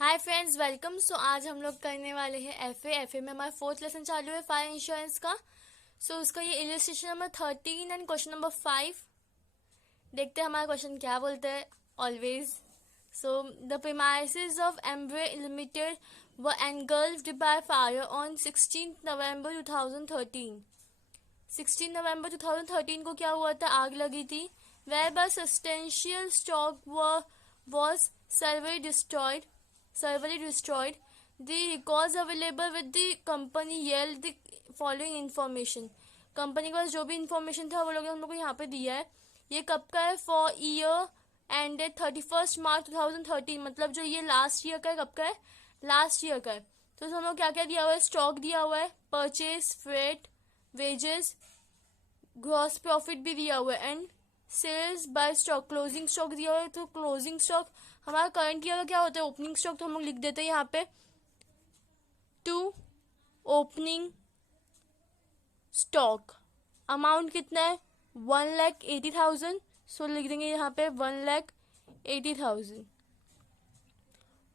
Hi friends, welcome. सो आज हम लोग करने वाले हैं एफए में हमारा फोर्थ लेसन चालू है फायर इंश्योरेंस का। सो उसका ये illustration number 13 and question number 5। देखते हैं हमारा क्वेश्चन क्या बोलते हैं। Always so the premises of Embre limited were engulfed by fire on 16 November 2013। 16 November 2013 को क्या हुआ था? आग लगी थी। Whereby substantial stock was severely destroyed. The records available with the company yelled the following information. Company के पास जो भी इंफॉर्मेशन था वो लोग हम लोग को यहाँ पे दिया है। ये कब का है? फॉर ईयर एंडेड 31 मार्च 2013, मतलब जो ये लास्ट ईयर का है। कब का है? लास्ट ईयर का है। तो हम लोग क्या क्या दिया हुआ है? स्टॉक दिया हुआ है, purchase, freight, wages, gross profit भी दिया हुआ है and sales by stock, closing stock दिया हुआ है। तो क्लोजिंग स्टॉक हमारा करंट ईयर का क्या होता है? Opening stock. तो हम लोग लिख देते हैं यहाँ पे टू ओपनिंग स्टॉक। अमाउंट कितना है? 1,80,000। सो लिख देंगे यहाँ पे 1,80,000।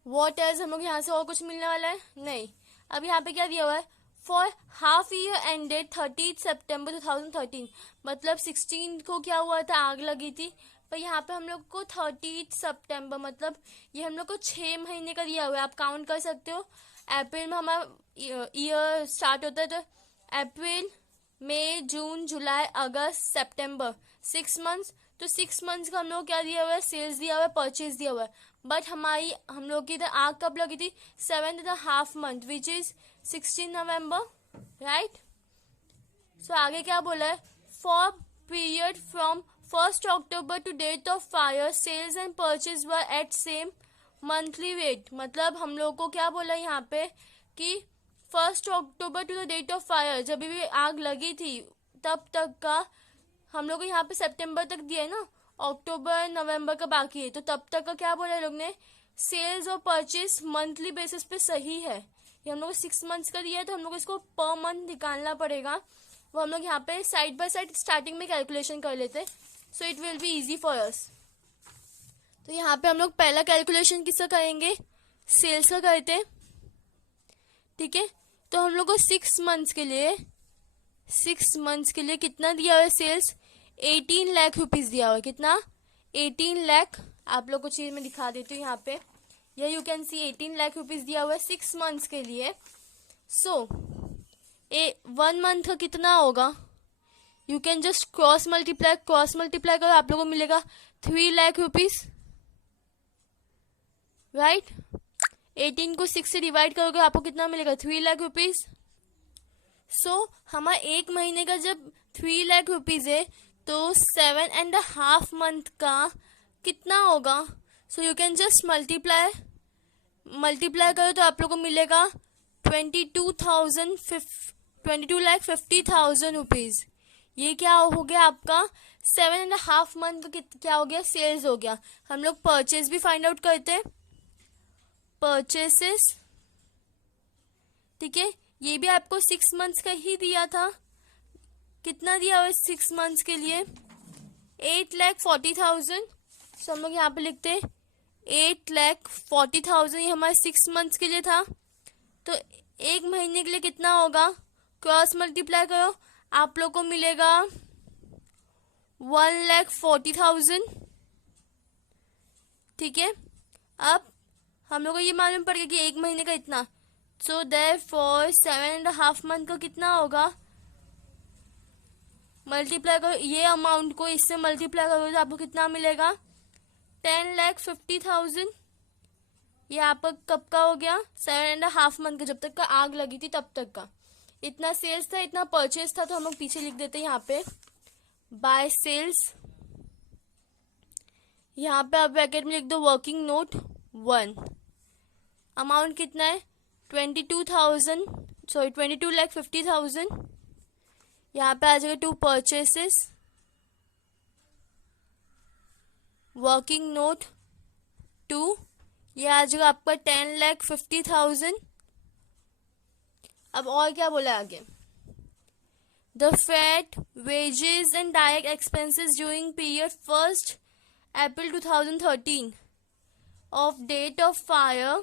वॉट एज हम लोग यहाँ से और कुछ मिलने वाला है? नहीं। अब यहाँ पे क्या दिया हुआ है? फॉर हाफ ईयर एंडेड 30 सितंबर 2013, मतलब 16 को क्या हुआ था? आग लगी थी। पर यहाँ पे हम लोग को 30 सितंबर, मतलब ये हम लोग को 6 महीने का दिया हुआ है। आप काउंट कर सकते हो। अप्रैल में हमारा ईयर स्टार्ट होता है, तो अप्रैल, मई, जून, जुलाई, अगस्त, सितंबर, 6 मंथ्स। तो 6 मंथ्स का हम लोग क्या दिया हुआ है? सेल्स दिया हुआ है, परचेज दिया हुआ है। बट हम लोग की इधर आग कब लगी थी? 7.5 month, which is 16 November, right. So आगे क्या बोला है? For period from 1 October to date of fire, sales and purchase were at same monthly rate. मतलब हम लोग को क्या बोला यहाँ पे कि 1 October to the date of fire, जब भी आग लगी थी तब तक का हम लोग को यहाँ पे सितंबर तक दिया है ना, अक्टूबर नवंबर का बाकी है। तो तब तक का क्या बोला लोग ने? सेल्स और परचेज मंथली बेसिस पे सही है। ये हम लोग को 6 मंथ्स का दिया है, तो हम लोग को इसको पर मंथ निकालना पड़ेगा। वो हम लोग यहाँ पे साइड बाय साइड स्टार्टिंग में कैलकुलेशन कर लेते हैं, so it will be easy for us. तो यहाँ पे हम लोग पहला कैलकुलेशन किसका करेंगे? सेल्स का करते हैं, ठीक है। तो हम लोग को 6 मंथ्स के लिए कितना दिया हुआ है? सेल्स 18 लाख रुपीज दिया हुआ है। कितना? 18 लाख। आप लोग को चीज में दिखा देती हूँ यहाँ पे। You can see 18 lakh rupees दिया हुआ है 6 मंथ्स के लिए। सो 1 मंथ का कितना होगा? You can just cross multiply करो, आप लोगों को मिलेगा 3 लाख रुपीज, राइट। 18 को 6 से डिवाइड करोगे, आपको कितना मिलेगा? 3 लाख रुपीज। सो हमारा 1 महीने का जब 3 लाख रुपीज है, तो 7.5 मंथ का कितना होगा? So you can just multiply करो, तो आप लोग को मिलेगा 22,50,000 रुपीज। ये क्या हो गया आपका? 7.5 मंथ का क्या हो गया? सेल्स हो गया। हम लोग परचेज भी फाइंड आउट करते हैं, परचेसेस, ठीक है। ये भी आपको 6 मंथ्स का ही दिया था। कितना दिया हुआ 6 मंथ्स के लिए? 8,40,000। सो हम लोग यहाँ पे लिखते हैं 8,40,000। ये हमारे 6 मंथ्स के लिए था। तो 1 महीने के लिए कितना होगा? क्रॉस मल्टीप्लाई करो, आप लोग को मिलेगा 1,40,000, ठीक है। अब हम लोग को ये मालूम पड़ गया कि 1 महीने का इतना। सो देयरफॉर 7.5 मंथ का कितना होगा? मल्टीप्लाई करो ये अमाउंट को, इससे मल्टीप्लाई करो तो आपको कितना मिलेगा? 10,50,000। ये आपका कब का हो गया? 7.5 मंथ का, जब तक का आग लगी थी तब तक का। इतना सेल्स था, इतना परचेज था। तो हम लोग पीछे लिख देते हैं यहाँ पे बाय सेल्स। यहाँ पे आप ब्रैकेट में लिख दो वर्किंग नोट 1। अमाउंट कितना है? 22,50,000। यहाँ पे आ जाएगा 2 परचेसेस, वर्किंग नोट 2। ये आ जाएगा आपका 10,50,000। अब और क्या बोला आगे? The freight, wages and direct expenses during period 1 April 2013 of date of fire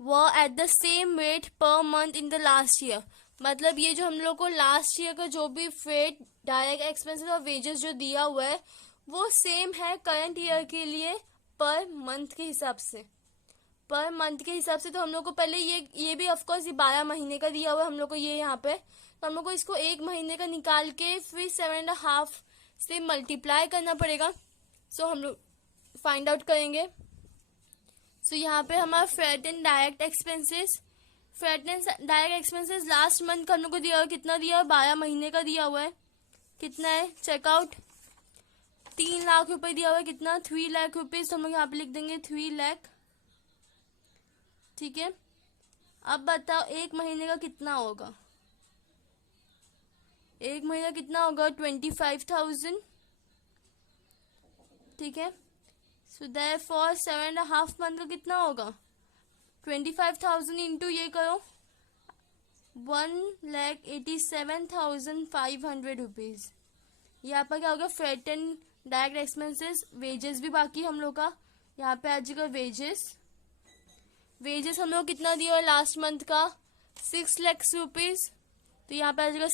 वो at the same rate per month in the last year. मतलब ये जो हम लोग को लास्ट ईयर का जो भी फ्रेट, डायरेक्ट एक्सपेंसेस और वेजेस जो दिया हुआ है वो सेम है करंट ईयर के लिए पर मंथ के हिसाब से। पर मंथ के हिसाब से तो हम लोग को पहले ये भी ऑफकोर्स ये 12 महीने का दिया हुआ है हम लोग को ये यहाँ पे, तो हम लोग को इसको 1 महीने का निकाल के फिर 7.5 से मल्टीप्लाई करना पड़ेगा। सो हम लोग फाइंड आउट करेंगे। सो यहाँ पे हमारा freight and direct expenses, freight and direct expenses last month का हम लोग को दिया हुआ है, कितना दिया हुआ है, 12 महीने का दिया हुआ है। कितना है चेकआउट, 3 लाख रुपए दिया हुआ है। कितना, 3 लाख रुपीज। तो हम लोग यहाँ पे लिख देंगे 3 लाख। ठीक है, अब बताओ 1 महीने का कितना होगा। 1 महीना कितना होगा, 25,000। ठीक है, सो देयरफॉर 7.5 मंथ का कितना होगा, 25,000 इंटू ये करो 1,87,500 रुपीज। यहाँ पर क्या होगा, freight and direct expenses, wages भी बाकी हम लोग का। यहाँ पे आ जाएगा वेजेस। वेजेस हम लोग कितना दिया है लास्ट मंथ का, 6 लाख रुपीज। तो यहाँ पे आ जाएगा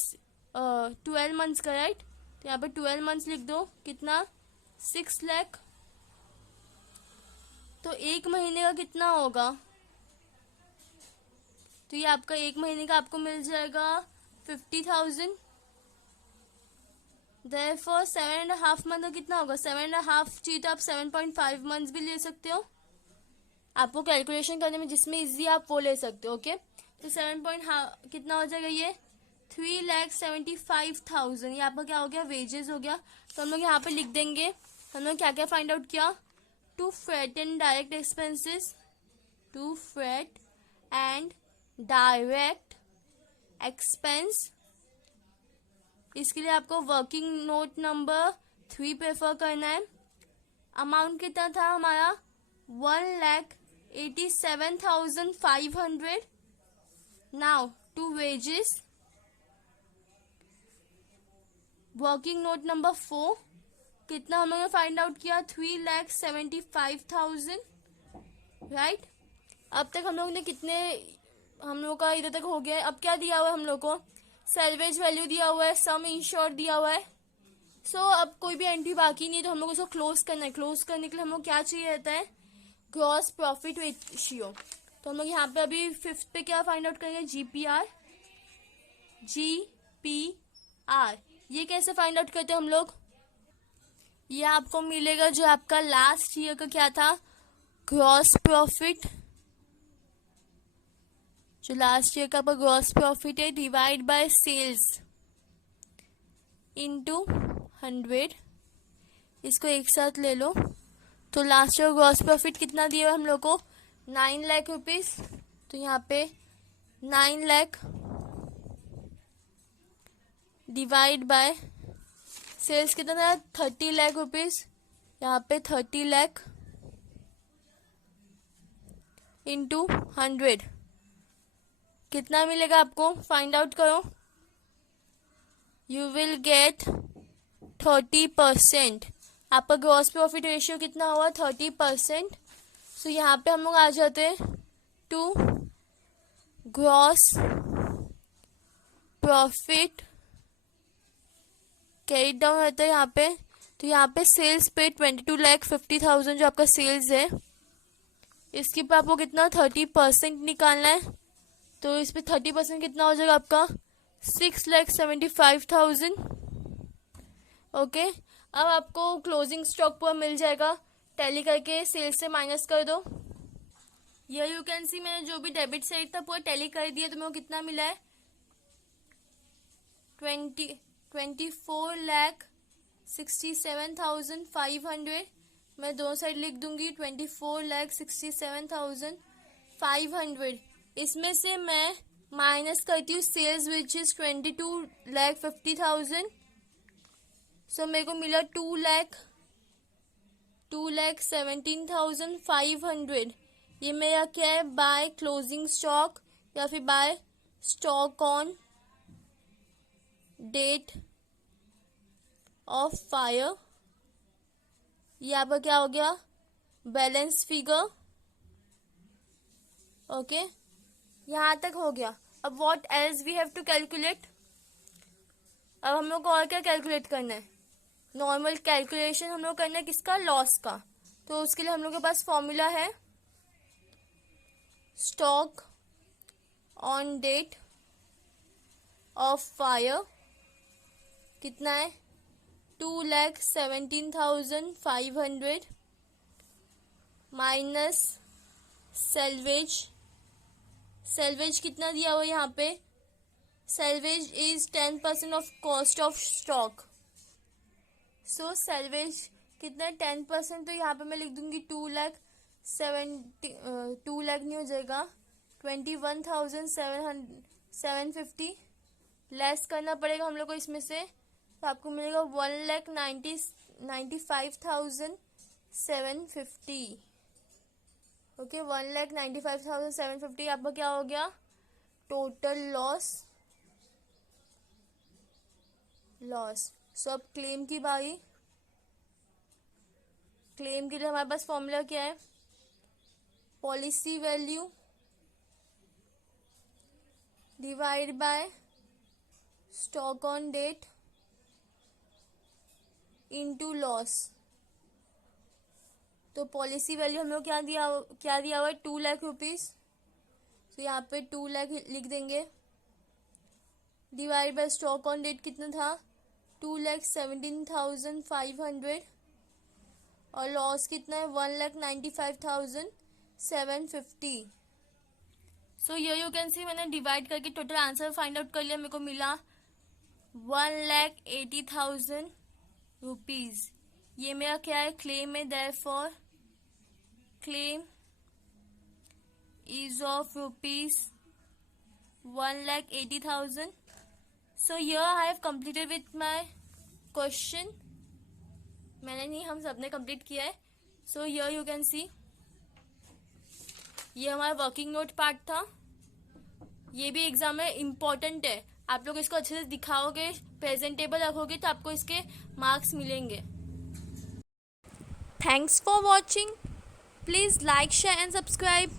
12 मंथ्स का, राइट। तो यहाँ पे 12 मंथ्स लिख दो, कितना, 6 लाख। तो 1 महीने का कितना होगा, तो ये आपका 1 महीने का आपको मिल जाएगा 50,000। देयरफॉर 7.5 मंथ का कितना होगा, 7.5 चाहिए तो आप 7.5 मंथ्स भी ले सकते हो। आपको कैलकुलेशन करने में जिसमें इजी आप वो ले सकते हो। ओके, तो 7 कितना हो जाएगा ये, 3,75,000। ये आपका क्या हो गया, वेजेस हो गया। तो हम लोग यहाँ पे लिख देंगे हम लोग क्या क्या फाइंड आउट किया, to freight and direct expenses, to freight and direct expense. इसके लिए आपको वर्किंग नोट नंबर 3 प्रेफर करना है। अमाउंट कितना था हमारा, 1,87,500। Now to wages, working note number 4 कितना हम लोग ने फाइंड आउट किया, 3,75,000, राइट। अब तक हम लोग ने कितने, हम लोग का इधर तक हो गया है। अब क्या दिया हुआ है हम लोग को, सैलवेज वैल्यू दिया हुआ है, सम इंश्योर्ड दिया हुआ है। सो अब कोई भी एंट्री बाकी नहीं, तो हम लोग उसको क्लोज करना है। क्लोज करने के लिए हम लोग क्या चाहिए रहता है, ग्रॉस प्रॉफिट रेशियो। तो हम लोग यहाँ पे अभी 5th पे क्या फाइंड आउट करेंगे, GPR। ये कैसे फाइंड आउट करते हैं हम लोग, ये आपको मिलेगा जो आपका लास्ट ईयर का क्या था, ग्रॉस प्रॉफिट। जो लास्ट ईयर का आपका ग्रॉस प्रॉफिट है, डिवाइड बाय सेल्स इनटू 100। इसको एक साथ ले लो। तो लास्ट ईयर ग्रॉस प्रॉफिट कितना दिया है हम लोग को, 9 लाख रुपीज। तो यहाँ पे 9 लाख डिवाइड बाय सेल्स कितना था, 30 लाख रुपीज। यहाँ पे 30 लाख इंटू 100 कितना मिलेगा आपको, फाइंड आउट करो। You will get 30%। आपका ग्रॉस प्रॉफिट रेशियो कितना हुआ, 30%। सो यहाँ पे हम लोग आ जाते हैं to gross profit, carry down रहता है यहाँ पे। तो यहाँ पे सेल्स पे 22,50,000 जो आपका सेल्स है, इसके पे आपको कितना 30% निकालना है। तो इस पे 30% कितना हो जाएगा आपका, 6,75,000। ओके, अब आपको क्लोजिंग स्टॉक पर मिल जाएगा, टैली करके सेल्स से माइनस कर दो। ये यू कैन सी मैंने जो भी डेबिट साइड था पूरा टैली कर दिया, तो मेरे को कितना मिला है, 24,67,500। मैं दोनों साइड लिख दूंगी 24,67,500। इसमें से मैं माइनस करती हूँ सेल्स विच इज 22,50,000। सो मेरे को मिला 2,17,500। ये मेरा क्या है, बाय क्लोजिंग स्टॉक या फिर by stock on date of fire. यहाँ पर क्या हो गया, बैलेंस फिगर। ओके, यहाँ तक हो गया। अब what else we have to calculate. अब हम लोग को और क्या कैलकुलेट करना है? नॉर्मल कैलकुलेशन हम लोग करना है किसका? लॉस का। तो उसके लिए हम लोग के पास फॉर्मूला है stock on date of fire, कितना है? 2,17,500 माइनस सेल्वेज। सेल्वेज कितना दिया हुआ यहाँ पे? Salvage is 10% of cost of stock. So salvage कितना है? 10%। तो यहाँ पे मैं लिख दूंगी 2 लाख नहीं हो जाएगा, 21,750 लेस करना पड़ेगा हम लोग को इसमें से, तो आपको मिलेगा 1,95,750। ओके, 1,95,750 आपका क्या हो गया? Total loss. सो अब क्लेम की बारी। क्लेम के लिए हमारे पास फॉर्मूला क्या है? Policy value divide by stock on date into loss. तो पॉलिसी वैल्यू हम लोग क्या दिया हुआ है? 2 लाख रुपीज। तो यहाँ पे 2 लाख लिख देंगे, divide by stock on date कितना था? 2,17,500 और लॉस कितना है? 1,95,750। सो यू कैन सी मैंने डिवाइड करके टोटल आंसर फाइंड आउट कर लिया। मेरे को मिला 1,80,000 रुपीज। ये मेरा क्या है? क्लेम है। Therefore claim is of rupees 1,80,000. So here I have completed with my question. मैंने नहीं, हम सबने कंप्लीट किया है। So here you can see, ये हमारा वर्किंग नोट पार्ट था। ये भी एग्जाम में इम्पोर्टेंट है। आप लोग इसको अच्छे से दिखाओगे, प्रेजेंटेबल रखोगे तो आपको इसके मार्क्स मिलेंगे। Thanks for watching. Please like, share and subscribe.